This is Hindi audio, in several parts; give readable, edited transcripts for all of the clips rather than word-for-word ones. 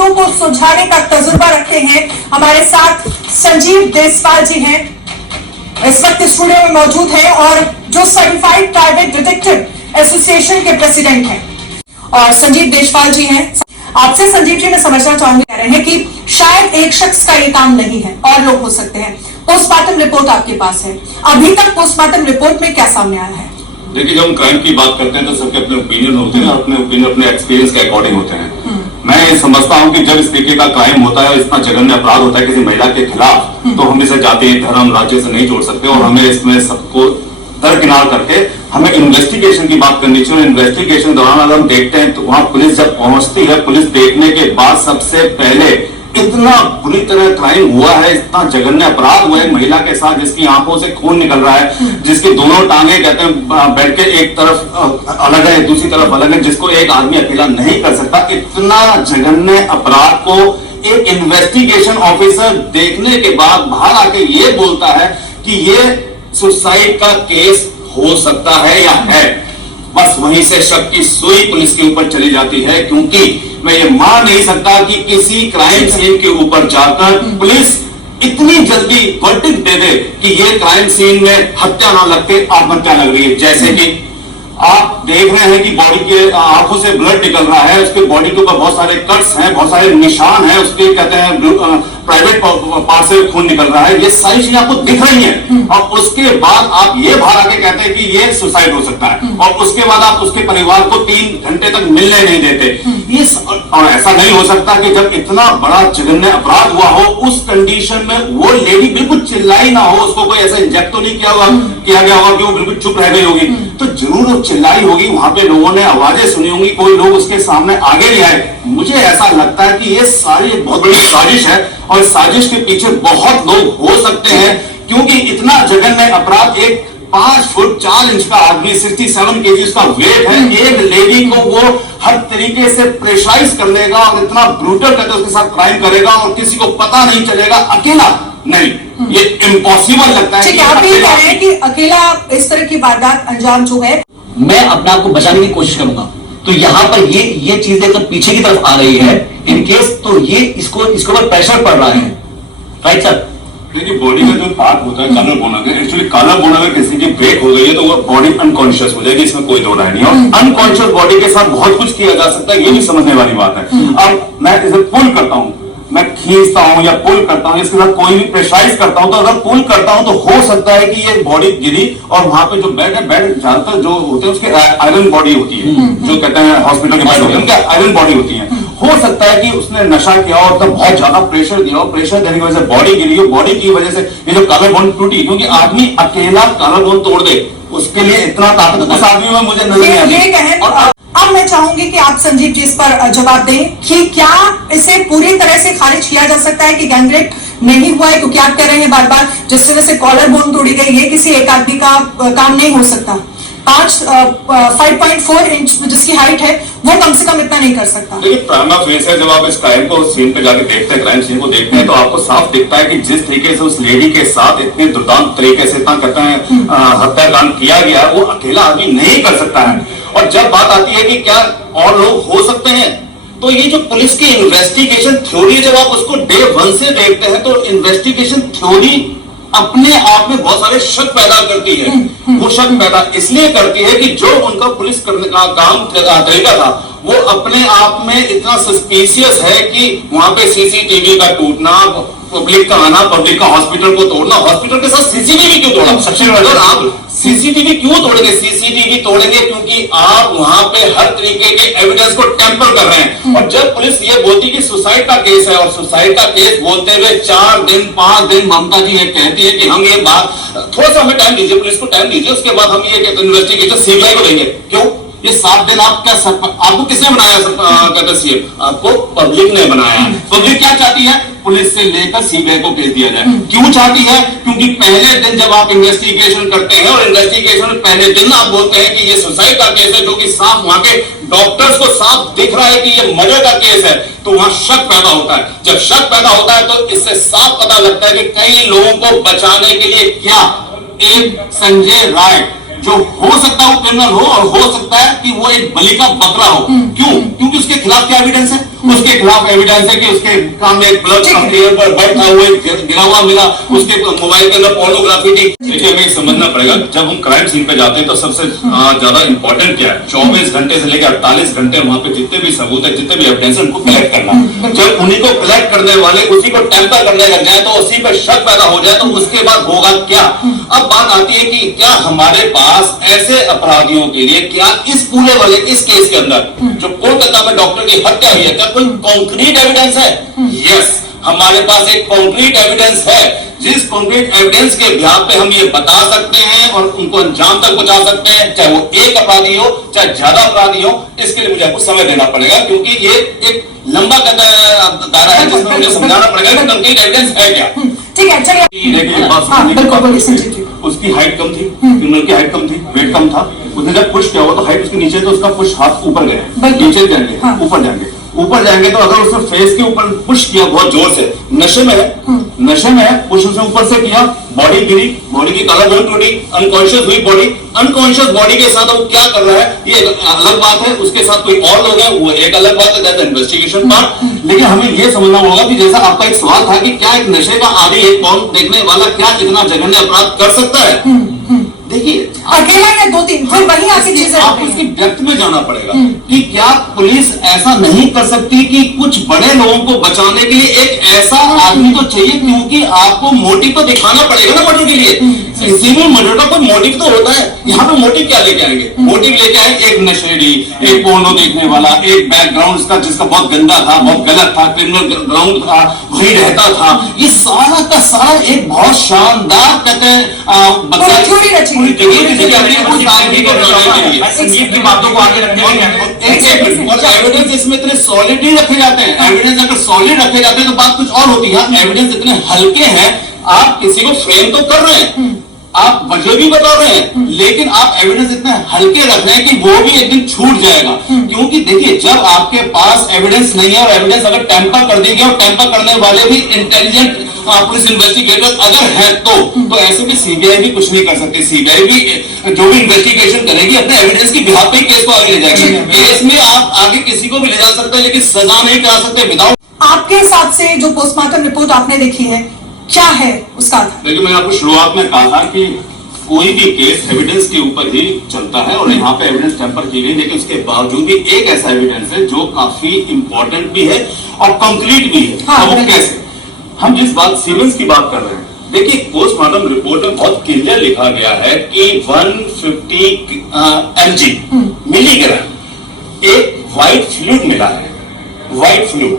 तथ्यों को सुलझाने का तजुर्बा रखते हैं। हमारे साथ संजीव देसवाल जी हैं, इस वक्त स्टूडियो में मौजूद हैं और जो सर्टिफाइड प्राइवेट डिटेक्टिव एसोसिएशन के प्रेसिडेंट हैं। और संजीव देसवाल जी हैं। आपसे संजीव जी मैं समझना चाहूंगी, कह रहे हैं कि शायद एक शख्स का ये काम नहीं है और लोग हो सकते हैं। पोस्टमार्टम रिपोर्ट आपके पास है, अभी तक पोस्टमार्टम रिपोर्ट में क्या सामने आया है? देखिए, जब हम क्राइम की बात करते हैं तो सबके अपने ओपिनियन होते हैं, अपने ओपिनियन अपने एक्सपीरियंस के अकॉर्डिंग होते हैं। मैं समझता हूं कि जब इस तरीके का क्राइम होता है, इतना जघन्य अपराध होता है किसी महिला के खिलाफ, तो हम इसे जाति धर्म राज्य से नहीं जोड़ सकते और हमें इसमें सबको दरकिनार करके हमें इन्वेस्टिगेशन की बात करनी चाहिए। इन्वेस्टिगेशन के दौरान अगर हम देखते हैं तो वहां पुलिस जब पहुंचती है, पुलिस देखने के बाद सबसे पहले इतना बुरी तरह क्राइम हुआ है, इतना जघन्य अपराध हुआ है महिला के साथ, जिसकी आंखों से खून निकल रहा है, जिसकी दोनों टांगे कहते हैं बेड के एक तरफ अलग है, दूसरी तरफ अलग है, जिसको एक आदमी अकेला नहीं कर सकता। इतना जघन्य अपराध को एक इन्वेस्टिगेशन ऑफिसर देखने के बाद बाहर आके ये बोलता है कि ये सुसाइड का केस हो सकता है या है, बस वहीं से शक की सुई पुलिस के ऊपर चली जाती है। क्योंकि मैं ये मान नहीं सकता कि किसी क्राइम सीन के ऊपर जाकर पुलिस इतनी जल्दी वर्डिक्ट दे दे कि ये क्राइम सीन में हत्या ना लगते आत्महत्या लग रही है। जैसे कि आप देख रहे हैं कि बॉडी के आंखों से ब्लड निकल रहा है, उसके बॉडी के ऊपर बहुत सारे कट्स हैं, बहुत सारे निशान हैं, उसके कहते हैं प्राइवेट पार्ट से खून निकल रहा है। ये सारी चीजें आपको दिख रही हैं और उसके बाद आप ये बाहर आके कहते हैं कि ये सुसाइड हो सकता है और उसके बाद आप उसके परिवार को 3 घंटे तक मिलने नहीं देते। ये और ऐसा नहीं हो सकता कि जब इतना बड़ा जघन्य अपराध हुआ हो उस कंडीशन में वो लेडी बिल्कुल चिल्लाई ना हो, उसको कोई ऐसा इंजेक्ट तो नहीं किया गया होगा कि वो बिल्कुल चुप रह गई होगी, तो जरूर वो चिल्लाई होगी, वहां पे लोगों ने आवाजें सुनी होंगी, कोई लोग उसके सामने आगे नहीं आए। मुझे ऐसा लगता है कि ये सारी बहुत बड़ी साजिश है और साजिश के पीछे बहुत लोग हो सकते हैं, क्योंकि इतना जघन्य अपराध, एक 5 फुट 4 इंच का आदमी 67 केजी उसका वेट है, एक लेडी को वो हर तरीके से प्रेशराइज कर लेगा और इतना ब्रूटल करके उसके साथ क्राइम करेगा और किसी को पता नहीं चलेगा, अकेला नहीं, ये इम्पॉसिबल लगता है। ठीक है, आप ये कह रहे हैं कि अकेला इस तरह की वारदात अंजाम जो है, मैं अपने आप को बचाने की कोशिश करूंगा, तो यहाँ पर ये चीज एकदम पीछे की तरफ आ रही है इन केस, तो ये इसको ऊपर प्रेशर पड़ रहा है, राइट सर? देखिए, बॉडी का जो पार्ट होता है कॉलर बोन, अगर एक्चुअली कॉलर बोन अगर किसी की ब्रेक हो गई है तो वो बॉडी अनकॉन्शियस हो जाएगी, इसमें कोई दो राय नहीं। और अनकॉन्शियस बॉडी के साथ बहुत कुछ किया जा सकता है, ये भी समझने वाली बात है। अब मैं इसे पुल करता हूं, मैं खींचता हूं या पुल करता हूं, इसके साथ कोई भी प्रेशराइज करता हूं, तो अगर पुल करता हूं तो हो सकता है कि ये बॉडी गिरी और वहां पे जो बेड है, बेड ज्यादातर जो होते हैं उसके आयरन बॉडी होती है, जो कहते हैं हॉस्पिटल के बेड होते हैं उनके आयरन बॉडी होती है। हो सकता है कि उसने नशा किया और तब बहुत ज्यादा प्रेशर दिया और प्रेशर देने की वजह से बॉडी गिरी हो, बॉडी की वजह से ये जो कॉलर बोन टूटी, क्योंकि आदमी अकेला कॉलर बोन तोड़ दे उसके लिए इतना ताकत उस आदमी में मुझे नजर नहीं आती। अब मैं चाहूंगी कि आप संजीव जी इस पर जवाब दें कि क्या इसे पूरी तरह से खारिज किया जा सकता है कि गैंगरेप नहीं हुआ है, क्योंकि आप कह रहे हैं बार बार जिस तरह से कॉलर बोन तोड़ी गई, ये किसी एक आदमी का काम नहीं हो सकता। 5.4 इंच जिसकी हाइट है वो कम से कम इतना नहीं कर सकता। देखिए, प्राइमा फेस है, जब आप इस क्राइम को सीन पे जाके देखते हैं, क्राइम सीन को देखते हैं, तो आपको साफ दिखता है कि जिस तरीके से उस लेडी के साथ इतने दुर्दांत तरीके से इतना कहते हैं हत्याकांड किया गया, वो अकेला आदमी नहीं कर सकता है। और जब बात आती है कि क्या और लोग हो सकते हैं, तो ये जो पुलिस की इन्वेस्टिगेशन थ्योरी, जब आप उसको डे 1 से देखते हैं तो इन्वेस्टिगेशन थ्योरी अपने आप में बहुत सारे शक पैदा करती है। वो शक पैदा इसलिए करती है कि जो उनका पुलिस करने का काम तरीका था वो अपने आप में इतना सस्पिशियस है कि वहां पे सीसीटीवी का टूटना, पब्लिक का आना, पब्लिक का हॉस्पिटल को तोड़ना, हॉस्पिटल के साथ सीसीटीवी क्यों तोड़ा? सबसे अगर आप सीसीटीवी क्यों तोड़ेंगे? सीसीटीवी तोड़ेंगे क्योंकि आप वहां पे हर तरीके के एविडेंस को टेम्पर कर रहे हैं। और जब पुलिस ये बोलती कि सुसाइड का केस है और सुसाइड का केस बोलते हुए 4 दिन 5 दिन ममता जी ये कहती है कि हम ये बात, थोड़ा सा हमें टाइम दीजिए, पुलिस को टाइम दीजिए, उसके बाद हम ये इन्वेस्टिगेशन सीबीआई को देंगे। क्यों? ये 7 दिन आप क्या आपको किसने बनाया? कहते सीएम, आपको पब्लिक ने बनाया। पब्लिक क्या चाहती है? पुलिस से लेकर सीबीआई को भेज दिया जाए। क्यों चाहती है? क्योंकि पहले दिन जब आप इन्वेस्टिगेशन करते हैं और इन्वेस्टिगेशन में पहले दिन आप बोलते हैं कि ये सुसाइड का केस है, जो कि साफ वहां के डॉक्टर्स को साफ दिख रहा है कि ये मर्डर का केस है, तो वहां शक पैदा होता है। जब शक पैदा होता है तो इससे साफ पता लगता है कि कई लोगों को बचाने के लिए क्या एक संजय राय जो हो सकता है वो क्रिमिनल हो और हो सकता है कि वो एक बलि का बकरा हो। क्यों? क्योंकि उसके खिलाफ क्या एविडेंस है? उसके खिलाफ एविडेंस है कि उसके काम में एक ब्लड था, बर्ड था, वो गिरा हुआ मिला, उसके मोबाइल के अंदर पोर्नोग्राफी थी। देखिए हमें समझना पड़ेगा, जब हम क्राइम सीन पे जाते हैं तो सबसे ज्यादा इंपॉर्टेंट क्या है, 24 घंटे से लेकर 48 घंटे वहां पे जितने भी सबूत है, जितने भी एविडेंस है, उनको कलेक्ट करना। जब उन्हीं को कलेक्ट करने वाले उसी को टेम्पर करने लग जाए, तो उसी पर शक पैदा हो जाए, तो उसके बाद होगा क्या। अब बात आती है कि क्या हमारे पास ऐसे अपराधियों के लिए, क्या इस पूरे वाले इस केस के अंदर जो कोलकाता में डॉक्टर की हत्या हुई है, क्या कोई कॉन्क्रीट एविडेंस है? यस, हमारे पास एक कॉन्क्रीट एविडेंस है, जिस कॉन्क्रीट एविडेंस के बिहाफ पे हम ये बता सकते हैं और उनको अंजाम तक पहुंचा सकते हैं, चाहे वो एक अपराधी हो चाहे ज्यादा अपराधी हो। इसके लिए मुझे आपको समय देना पड़ेगा, क्योंकि ये एक लंबा दायरा है जिसमें मुझे समझाना पड़ेगा कि कॉन्क्रीट एविडेंस है क्या। ठीक है, चलिए। देखिए उसकी हाइट कम थी, क्रिमिनल की हाइट कम थी, वेट कम था। उसने जब पुश किया हुआ तो हाइट उसके नीचे, तो उसका पुश हाथ ऊपर गया, नीचे जाएंगे, ऊपर जाएंगे, ऊपर जाएंगे। तो अगर उसने फेस के ऊपर पुश किया बहुत जोर से, नशे में है, पुश उसने ऊपर से किया, बॉडी गिरी, बॉडी की कॉलर बोन टूटी, अनकॉन्शियस हुई बॉडी। अनकॉन्शियस बॉडी के साथ वो क्या कर रहा है ये अलग बात है, उसके साथ कोई और लोग हैं वो एक अलग बात है, दैट इन्वेस्टिगेशन पार्ट। लेकिन हमें ये समझना होगा कि जैसा आपका एक सवाल था कि क्या एक नशे का आदी एक कौन देखने वाला क्या इतना जघन्य अपराध कर सकता है। देखिए अकेला या 2-3, फिर वही आके चीजें आपको इसकी डेप्थ में जाना पड़ेगा कि क्या पुलिस ऐसा नहीं कर सकती कि कुछ बड़े लोगों को बचाने के लिए एक ऐसा आदमी तो चाहिए, क्योंकि आपको मोटिव तो दिखाना पड़ेगा ना मर्डर के लिए। सिविल मर्डर का कोई मोटिव तो होता है। यहाँ पे मोटिव क्या लेके आएंगे? मोटिव लेके आए एक नशेड़ी, एक पोर्नो देखने वाला, एक बैकग्राउंड इसका जिसका बहुत गंदा था, बहुत गलत था, क्रिमिनल ग्राउंड था, वही रहता था। ये सारा का सारा एक बहुत शानदार कहते हैं संगीत की बातों को आगे रखने एविडेंस इसमें इतने सॉलिड नहीं रखे जाते हैं। एविडेंस अगर सॉलिड रखे जाते हैं तो बात कुछ और होती है। एविडेंस इतने हल्के हैं, आप किसी को फ्रेम तो कर रहे हैं, आप वजह भी बता रहे हैं, लेकिन आप एविडेंस इतने हल्के रख रहे हैं कि वो भी एक दिन छूट जाएगा। क्योंकि देखिए जब आपके पास एविडेंस नहीं है और एविडेंस अगर टेम्पर कर दी गई और टेम्पर करने वाले भी इंटेलिजेंट पुलिस इन्वेस्टिगेटर अगर है तो ऐसे में सीबीआई भी कुछ नहीं कर सकती। सीबीआई भी जो भी इन्वेस्टिगेशन करेगी अपने एविडेंस की बिहाफ पे केस को आगे ले जाएगी। केस में आप आगे किसी को भी ले जा सकते हैं, लेकिन सजा नहीं करा सकते विदाउट। आपके हिसाब से जो पोस्टमार्टम रिपोर्ट आपने देखी है क्या है उसका? देखिए मैंने आपको शुरुआत में कहा था कि कोई भी केस एविडेंस के ऊपर ही चलता है और यहाँ पे एविडेंस टेम्पर की गई, लेकिन उसके बावजूद भी एक ऐसा एविडेंस है जो काफी इंपॉर्टेंट भी है और कंप्लीट भी है। हाँ, वो कैसे? हम जिस बात सीमेंस की बात कर रहे हैं, देखिए पोस्टमार्टम रिपोर्ट में बहुत क्लियर लिखा गया है कि 150 mg मिलीग्राम एक व्हाइट फ्लूइड मिला है। व्हाइट फ्लूइड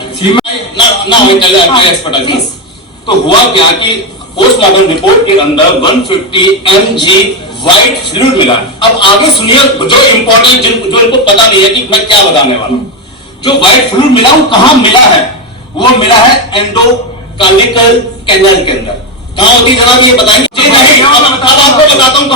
तो हुआ क्या कि पोस्टमार्टम रिपोर्ट के अंदर 150 mg व्हाइट फ्लूइड मिला है। अब आगे सुनिए जो इंपॉर्टेंट जो इनको पता नहीं है कि मैं क्या बताने वाला हूं। जो व्हाइट फ्लूइड मिला वो कहां मिला है? वो मिला है एंडोकार्निकल कैनाल के अंदर। कहां होती है जनाब ये बताएंगे? नहीं, अब आपको बताता हूं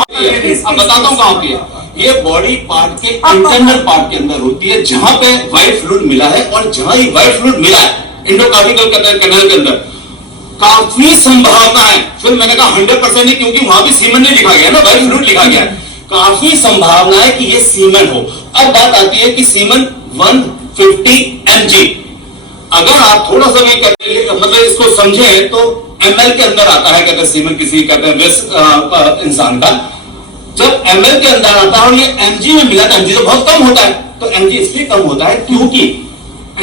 कहां होती है। ये बॉडी पार्ट के इंटरनल पार्ट के अंदर होती है, जहां पे व्हाइट फ्लूइड मिला है। और जहां ही व्हाइट फ्लूइड मिला है एंडोकार्निकल कैनाल के अंदर, काफी संभावना है, फिर मैंने कहा 100% नहीं, क्योंकि वहां भी सीमेन नहीं लिखा गया ना, व्हाइट फ्लूइड लिखा गया है। काफी संभावना है कि ये सीमेन हो। अब बात आती है कि सीमेन 150 mg, अगर आप थोड़ा सा भी मतलब इसको समझें तो ml के अंदर आता है, कहते हैं सीमेन किसी कहते हैं इंसान का। जब ml के अंदर आता है और ये mg में मिला तो mg तो बहुत कम होता है। तो mg इसलिए कम होता है क्योंकि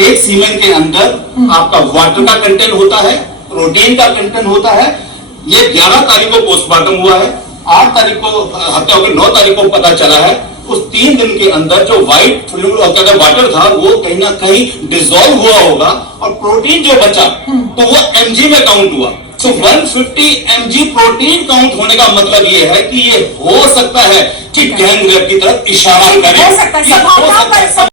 एक सीमेन के अंदर आपका वाटर का कंटेंट होता है, प्रोटीन का कंटेंट होता है। ये 11 तारीख को पोस्टमार्टम हुआ है, 8 तारीख को हत्या होकर 9 तारीख को पता चला है। उस 3 दिन के अंदर जो व्हाइट फ्लूइड और वाटर था वो कहीं ना कहीं डिसॉल्व हुआ होगा और प्रोटीन जो बचा तो वो mg में काउंट हुआ। तो 150 mg प्रोटीन काउंट होने का मतलब ये है कि ये हो सकता है कि गैंग रेप की तरफ इशारा करे। हो सकता है